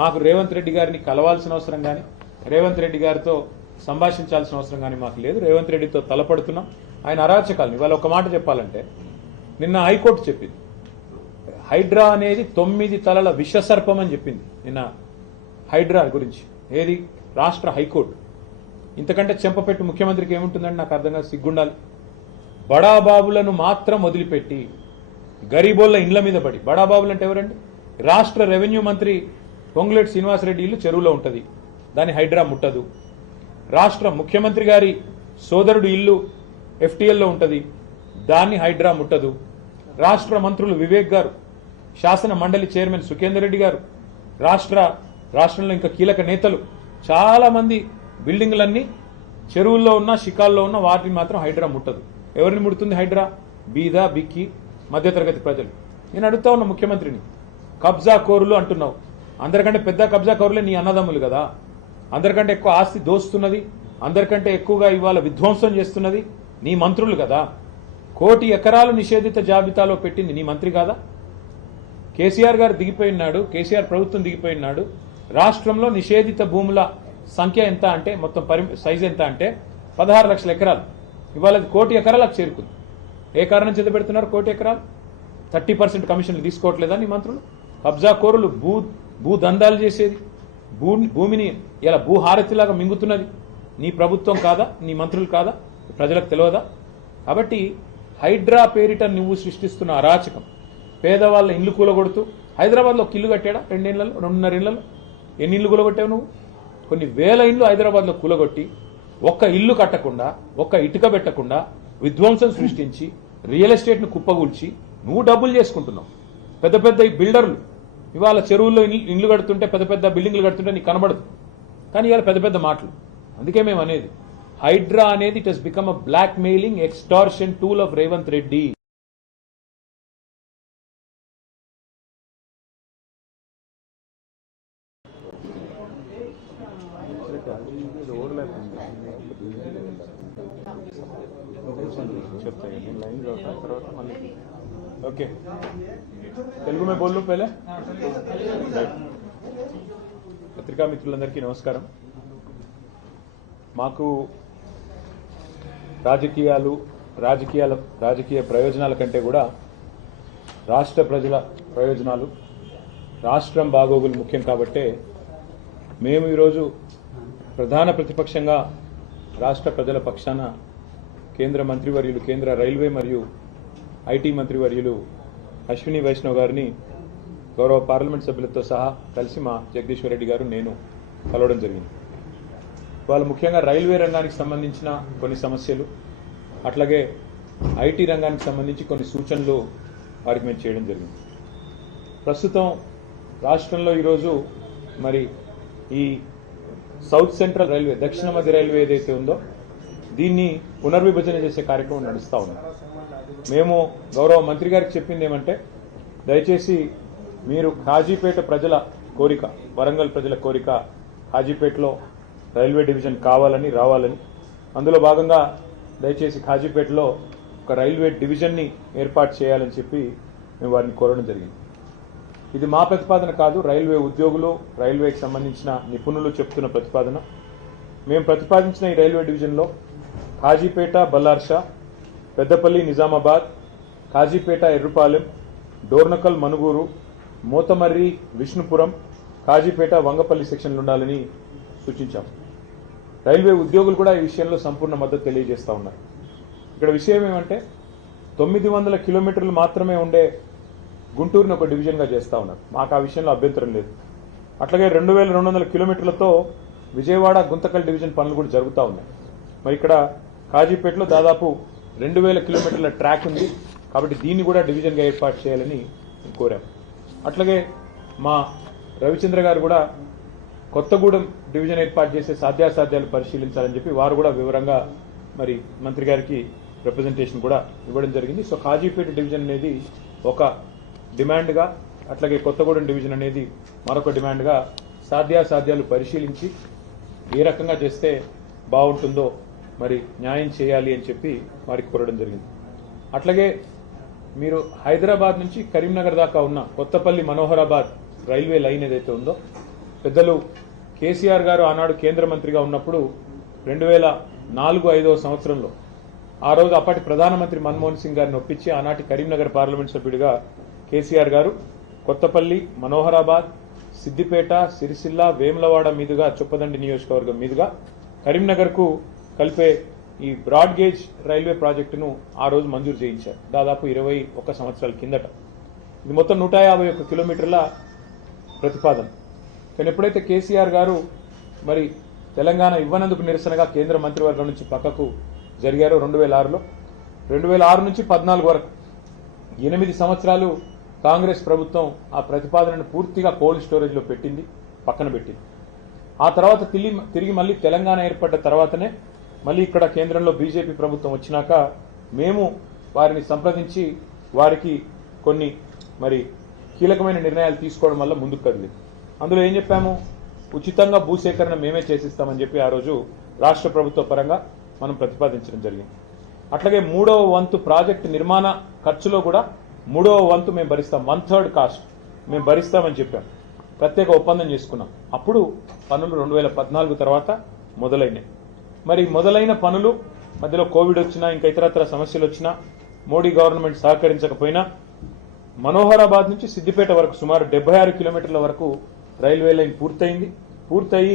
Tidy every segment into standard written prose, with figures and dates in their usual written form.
మాకు రేవంత్ రెడ్డి గారిని కలవాల్సిన అవసరం కానీ రేవంత్ రెడ్డి గారితో సంభాషించాల్సిన అవసరం కానీ మాకు లేదు. రేవంత్ రెడ్డితో తలపడుతున్నాం. ఆయన అరాచకాలని ఇవాళ ఒక మాట చెప్పాలంటే నిన్న హైకోర్టు చెప్పింది హైడ్రా అనేది 9 తలల విషసర్పం అని చెప్పింది నిన్న హైడ్రా గురించి. ఏది రాష్ట్ర హైకోర్టు. ఇంతకంటే చెంపపెట్టు ముఖ్యమంత్రికి ఏముంటుందని నాకు అర్థంగా సిగ్గుండాలి. బడాబాబులను మాత్రం వదిలిపెట్టి గరీబోళ్ళ ఇండ్ల మీద పడి, బడాబాబులు అంటే ఎవరండి? రాష్ట్ర రెవెన్యూ మంత్రి పొంగులేటి శ్రీనివాసరెడ్డి ఇల్లు చెరువులో ఉంటుంది, దాని హైడ్రా ముట్టదు. రాష్ట్ర ముఖ్యమంత్రి గారి సోదరుడు ఇల్లు ఎఫ్టీఎల్లో ఉంటుంది, దాన్ని హైడ్రా ముట్టదు. రాష్ట్ర మంత్రులు వివేక్ గారు, శాసన మండలి చైర్మన్ సుఖేందర్ రెడ్డి గారు, రాష్ట్రంలో ఇంకా కీలక నేతలు చాలా మంది బిల్డింగ్లన్నీ చెరువుల్లో ఉన్న శిఖాల్లో ఉన్న వాటిని మాత్రం హైడ్రా ముట్టదు. ఎవరిని ముడుతుంది హైడ్రా? బీద బిక్కి మధ్యతరగతి ప్రజలు. నేను అడుగుతా ఉన్న ముఖ్యమంత్రిని, కబ్జా కోరులు అంటున్నావు, అందరికంటే పెద్ద కబ్జా కోరులే నీ అన్నదమ్ములు కదా. అందరికంటే ఎక్కువ ఆస్తి దోస్తున్నది, అందరికంటే ఎక్కువగా ఇవాళ విధ్వంసం చేస్తున్నది నీ మంత్రులు కదా. 1 కోటి ఎకరాలు నిషేధిత జాబితాలో పెట్టింది నీ మంత్రి కాదా? కేసీఆర్ గారు దిగిపోయినాడు, కేసీఆర్ ప్రభుత్వం దిగిపోయినాడు. రాష్ట్రంలో నిషేధిత భూముల సంఖ్య ఎంత అంటే, మొత్తం సైజ్ ఎంత అంటే 16 లక్షల ఎకరాలు. ఇవాళ 1 కోటి ఎకరాలకు చేరుకుంది. ఏ కారణం చేత పెడుతున్నారు 1 కోటి ఎకరాలు? 30% కమిషన్లు తీసుకోవట్లేదా నీ మంత్రులు? కబ్జా కోరులు, భూదందాలు చేసేది, భూమిని ఇలా భూహారతిలాగా మింగుతున్నది నీ ప్రభుత్వం కాదా? నీ మంత్రులు కాదా? ప్రజలకు తెలియదా? కాబట్టి హైడ్రా పేరిట నువ్వు సృష్టిస్తున్న అరాచకం, పేదవాళ్ళ ఇల్లు కూలగొడుతూ, హైదరాబాద్లో ఒక ఇల్లు కట్టాడా 2 ఏళ్లలో, 2.5 ఏళ్లలో? ఎన్ని ఇల్లు కూలగొట్టావు నువ్వు? కొన్ని వేల ఇల్లు హైదరాబాద్లో కూలగొట్టి, ఒక్క ఇల్లు కట్టకుండా, ఒక్క ఇటుక పెట్టకుండా విధ్వంసం సృష్టించి, రియల్ ఎస్టేట్ను కుప్పగూల్చి నువ్వు డబ్బులు చేసుకుంటున్నావు. పెద్ద పెద్ద బిల్డర్లు ఇవాళ చెరువుల్లో ఇల్లు కడుతుంటే, పెద్ద పెద్ద బిల్డింగ్లు కడుతుంటే నీకు కనబడదు, కానీ ఇవాళ పెద్ద పెద్ద మాటలు. అందుకే మేము అనేది హైడ్రా అనేది it has become a blackmailing extortion tool of Revanth Reddy. Okay, Telugu మే బోలు పహలే. పత్రికా మిత్రులందరికీ నమస్కారం. మాకు రాజకీయ ప్రయోజనాల కంటే కూడా రాష్ట్ర ప్రజల ప్రయోజనాలు, రాష్ట్రం బాగోగులు ముఖ్యం. కాబట్టే మేము ఈరోజు ప్రధాన ప్రతిపక్షంగా రాష్ట్ర ప్రజల పక్షాన కేంద్ర మంత్రివర్యులు, కేంద్ర రైల్వే మరియు ఐటీ మంత్రివర్యులు అశ్విని వైష్ణవ్ గారిని గౌరవ పార్లమెంట్ సభ్యులతో సహా కలిసి మా జగదీశ్వర్ రెడ్డి గారు, నేను కలవడం జరిగింది. వాళ్ళు ముఖ్యంగా రైల్వే రంగానికి సంబంధించిన కొన్ని సమస్యలు, అట్లాగే ఐటీ రంగానికి సంబంధించి కొన్ని సూచనలు వారికి మేము చేయడం జరిగింది. ప్రస్తుతం రాష్ట్రంలో ఈరోజు మరి ఈ సౌత్ సెంట్రల్ రైల్వే, దక్షిణ మధ్య రైల్వే ఏదైతే ఉందో దీన్ని పునర్విభజన చేసే కార్యక్రమం నడుస్తూ ఉంది. మేము గౌరవ మంత్రి గారికి చెప్పింది ఏమంటే, దయచేసి మీరు కాజీపేట ప్రజల కోరిక, వరంగల్ ప్రజల కోరిక, కాజీపేటలో రైల్వే డివిజన్ కావాలని, రావాలని, అందులో భాగంగా దయచేసి కాజీపేటలో ఒక రైల్వే డివిజన్ని ఏర్పాటు చేయాలని చెప్పి మేము వారిని కోరడం జరిగింది. ఇది మా ప్రతిపాదన కాదు, రైల్వే ఉద్యోగులు, రైల్వేకి సంబంధించిన నిపుణులు చెప్తున్న ప్రతిపాదన. మేము ప్రతిపాదించిన ఈ రైల్వే డివిజన్లో కాజీపేట బల్లార్షా, పెద్దపల్లి నిజామాబాద్, కాజీపేట ఎర్రుపాలెం, డోర్నకల్ మనుగూరు, మోతమర్రి విష్ణుపురం, కాజీపేట వంగపల్లి సెక్షన్లు ఉండాలని సూచించాం. రైల్వే ఉద్యోగులు కూడా ఈ విషయంలో సంపూర్ణ మద్దతు తెలియజేస్తూ ఉన్నారు. ఇక్కడ విషయం ఏమంటే 900 కిలోమీటర్లు మాత్రమే ఉండే గుంటూరుని ఒక డివిజన్గా చేస్తూ ఉన్నారు. మాకు ఆ విషయంలో అభ్యంతరం లేదు. అట్లాగే 2200 కిలోమీటర్లతో విజయవాడ గుంతకల్ డివిజన్ పనులు కూడా జరుగుతూ ఉన్నాయి. మరి ఇక్కడ కాజీపేటలో దాదాపు 2000 కిలోమీటర్ల ట్రాక్ ఉంది, కాబట్టి దీన్ని కూడా డివిజన్గా ఏర్పాటు చేయాలని కోరాం. అట్లాగే మా రవిచంద్ర గారు కూడా కొత్తగూడెం డివిజన్ ఏర్పాటు చేసే సాధ్యాసాధ్యాలు పరిశీలించాలని చెప్పి వారు కూడా వివరంగా మరి మంత్రి గారికి రిప్రజెంటేషన్ కూడా ఇవ్వడం జరిగింది. సో కాజీపేట డివిజన్ అనేది ఒక డిమాండ్గా, అట్లాగే కొత్తగూడెం డివిజన్ అనేది మరొక డిమాండ్గా సాధ్యాసాధ్యాలు పరిశీలించి ఏ రకంగా చేస్తే బాగుంటుందో మరి న్యాయం చేయాలి అని చెప్పి వారికి కోరడం జరిగింది. అట్లాగే మీరు హైదరాబాద్ నుంచి కరీంనగర్ దాకా ఉన్న కొత్తపల్లి మనోహరాబాద్ రైల్వే లైన్ ఏదైతే ఉందో పెద్దలు కేసీఆర్ గారు ఆనాడు కేంద్ర మంత్రిగా ఉన్నప్పుడు 2004-05 సంవత్సరంలో ఆ రోజు అప్పటి ప్రధానమంత్రి మన్మోహన్ సింగ్ గారిని ఒప్పించి ఆనాటి కరీంనగర్ పార్లమెంట్ సభ్యుడిగా కేసీఆర్ గారు కొత్తపల్లి, మనోహరాబాద్, సిద్దిపేట, సిరిసిల్ల, వేములవాడ మీదుగా చొప్పదండి నియోజకవర్గం మీదుగా కరీంనగర్కు కలిపే ఈ బ్రాడ్ గేజ్ రైల్వే ప్రాజెక్టును ఆ రోజు మంజూరు చేయించారు. దాదాపు 21 సంవత్సరాల కిందట. ఇది మొత్తం 151 కిలోమీటర్ల ప్రతిపాదన. కానీ ఎప్పుడైతే కేసీఆర్ గారు మరి తెలంగాణ ఇవ్వనందుకు నిరసనగా కేంద్ర మంత్రివర్గం నుంచి పక్కకు జరిగారు 2006లో, 2006 నుంచి 14 వరకు 8 సంవత్సరాలు కాంగ్రెస్ ప్రభుత్వం ఆ ప్రతిపాదనను పూర్తిగా కోల్డ్ స్టోరేజ్లో పెట్టింది, పక్కన పెట్టింది. ఆ తర్వాత తిరిగి మళ్ళీ తెలంగాణ ఏర్పడ్డ తర్వాతనే మళ్ళీ ఇక్కడ కేంద్రంలో బీజేపీ ప్రభుత్వం వచ్చినాక మేము వారిని సంప్రదించి వారికి కొన్ని మరి కీలకమైన నిర్ణయాలు తీసుకోవడం వల్ల ముందుకు కదిలి. అందులో ఏం చెప్పాము, ఉచితంగా భూసేకరణ మేమే చేసిస్తామని చెప్పి ఆ రోజు రాష్ట్ర ప్రభుత్వ పరంగా మనం ప్రతిపాదించడం జరిగింది. అట్లాగే 3వ వంతు ప్రాజెక్టు నిర్మాణ ఖర్చులో కూడా 3వ వంతు మేము భరిస్తాం, 1/3 కాస్ట్ మేము భరిస్తామని చెప్పాం. ప్రత్యేక ఒప్పందం చేసుకున్నాం. అప్పుడు పనులు 2014 తర్వాత మొదలైనాయి. మరి మొదలైన పనులు మధ్యలో కోవిడ్ వచ్చినా ఇంకా ఇతరత్ర సమస్యలు వచ్చినా మోడీ గవర్నమెంట్ సహకరించకపోయినా మనోహరాబాద్ నుంచి సిద్దిపేట వరకు సుమారు 76 కిలోమీటర్ల వరకు రైల్వే లైన్ పూర్తయింది. పూర్తయి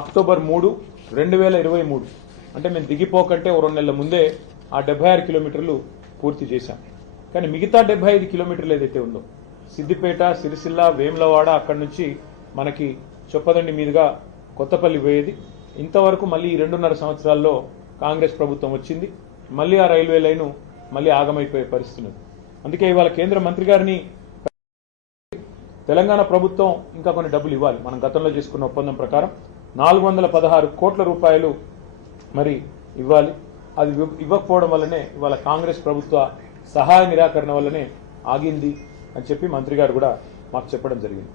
అక్టోబర్ 3, 2023 అంటే మేము దిగిపోకంటే 2 నెలల ముందే ఆ 76 కిలోమీటర్లు పూర్తి చేశాం. కానీ మిగతా 75 కిలోమీటర్లు ఏదైతే ఉందో సిద్దిపేట, సిరిసిల్ల, వేములవాడ అక్కడి నుంచి మనకి చొప్పదండి మీదుగా కొత్తపల్లి పోయేది. ఇంతవరకు మళ్ళీ 2.5 సంవత్సరాల్లో కాంగ్రెస్ ప్రభుత్వం వచ్చింది. మళ్ళీ ఆ రైల్వే లైను మళ్ళీ ఆగమైపోయే పరిస్థితి ఉంది. అందుకే ఇవాళ కేంద్ర మంత్రి గారిని తెలంగాణ ప్రభుత్వం ఇంకా కొన్ని డబ్బులు ఇవ్వాలి. మనం గతంలో చేసుకున్న ఒప్పందం ప్రకారం 416 కోట్ల రూపాయలు మరి ఇవ్వాలి. అది ఇవ్వకపోవడం వల్లనే ఇవాళ కాంగ్రెస్ ప్రభుత్వ సహాయ నిరాకరణ వల్లనే ఆగింది అని చెప్పి మంత్రి గారు కూడా మాకు చెప్పడం జరిగింది.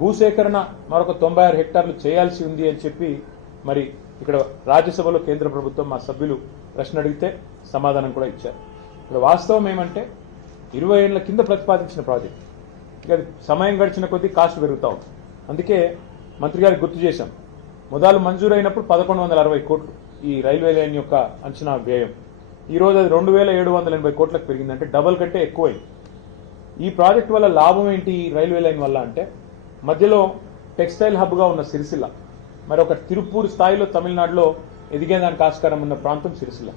భూసేకరణ మరొక 96 హెక్టార్లు చేయాల్సి ఉంది అని చెప్పి మరి ఇక్కడ రాజ్యసభలో కేంద్ర ప్రభుత్వం మా సభ్యులు ప్రశ్న అడిగితే సమాధానం కూడా ఇచ్చారు. ఇక్కడ వాస్తవం ఏమంటే 20 ఏళ్ల కింద ప్రతిపాదించిన ప్రాజెక్ట్, ఇక సమయం గడిచిన కొద్దీ కాస్ట్ పెరుగుతా ఉంది. అందుకే మంత్రి గారికి గుర్తు చేశాం, మొదలు మంజూరైనప్పుడు 1160 కోట్లు ఈ రైల్వే లైన్ యొక్క అంచనా వ్యయం. ఈరోజు అది 2780 కోట్లకు పెరిగిందంటే డబల్ కంటే ఎక్కువైంది. ఈ ప్రాజెక్ట్ వల్ల లాభం ఏంటి ఈ రైల్వే లైన్ వల్ల అంటే, మధ్యలో టెక్స్టైల్ హబ్గా ఉన్న సిరిసిల్ల, మరి ఒక తిరుపూర్ స్థాయిలో తమిళనాడులో ఎదిగేదానికి ఆస్కారం ఉన్న ప్రాంతం సిరిసిల్ల.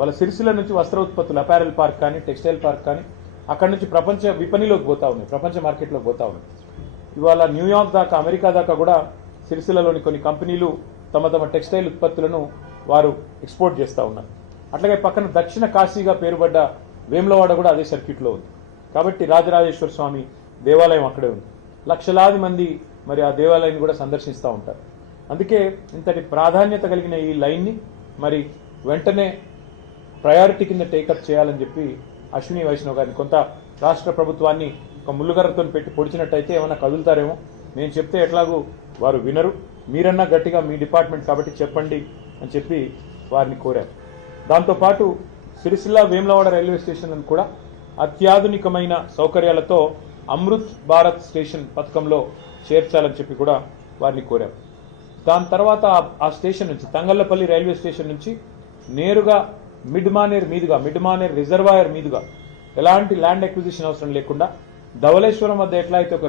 వాళ్ళ సిరిసిల్ల నుంచి వస్త్ర ఉత్పత్తులు, అపారెల్ పార్క్ కానీ, టెక్స్టైల్ పార్క్ కానీ అక్కడి నుంచి ప్రపంచ విపణిలోకి పోతా ఉన్నాయి, ప్రపంచ మార్కెట్లోకి పోతా ఉన్నాయి. ఇవాళ న్యూయార్క్ దాకా, అమెరికా దాకా కూడా సిరిసిల్లలోని కొన్ని కంపెనీలు తమ టెక్స్టైల్ ఉత్పత్తులను వారు ఎక్స్పోర్ట్ చేస్తూ ఉన్నారు. అట్లాగే పక్కన దక్షిణ కాశీగా పేరుపడ్డ వేములవాడ కూడా అదే సర్క్యూట్లో ఉంది. కాబట్టి రాజరాజేశ్వర స్వామి దేవాలయం అక్కడే ఉంది. లక్షలాది మంది మరి ఆ దేవాలయాన్ని కూడా సందర్శిస్తూ ఉంటారు. అందుకే ఇంతటి ప్రాధాన్యత కలిగిన ఈ లైన్ని మరి వెంటనే ప్రయారిటీ కింద టేకప్ చేయాలని చెప్పి అశ్విని వైష్ణవ్ గారిని, కొంత రాష్ట్ర ప్రభుత్వాన్ని ఒక ముళ్ళుగర్రతో పెట్టి పొడిచినట్టయితే ఏమైనా కదులుతారేమో, నేను చెప్తే ఎట్లాగూ వారు వినరు, మీరన్నా గట్టిగా మీ డిపార్ట్మెంట్ కాబట్టి చెప్పండి అని చెప్పి వారిని కోరారు. దాంతోపాటు సిరిసిల్ల, వేములవాడ రైల్వే స్టేషన్లను కూడా అత్యాధునికమైన సౌకర్యాలతో అమృత్ భారత్ స్టేషన్ పథకంలో చేర్చాలని చెప్పి కూడా వారిని కోరారు. దాని తర్వాత ఆ స్టేషన్ నుంచి, తంగళ్లపల్లి రైల్వే స్టేషన్ నుంచి నేరుగా మిడ్మానేర్ రిజర్వాయర్ మీదుగా ఎలాంటి ల్యాండ్ ఎక్విజిషన్ అవసరం లేకుండా ధవళేశ్వరం వద్ద ఎట్లా అయితే ఒక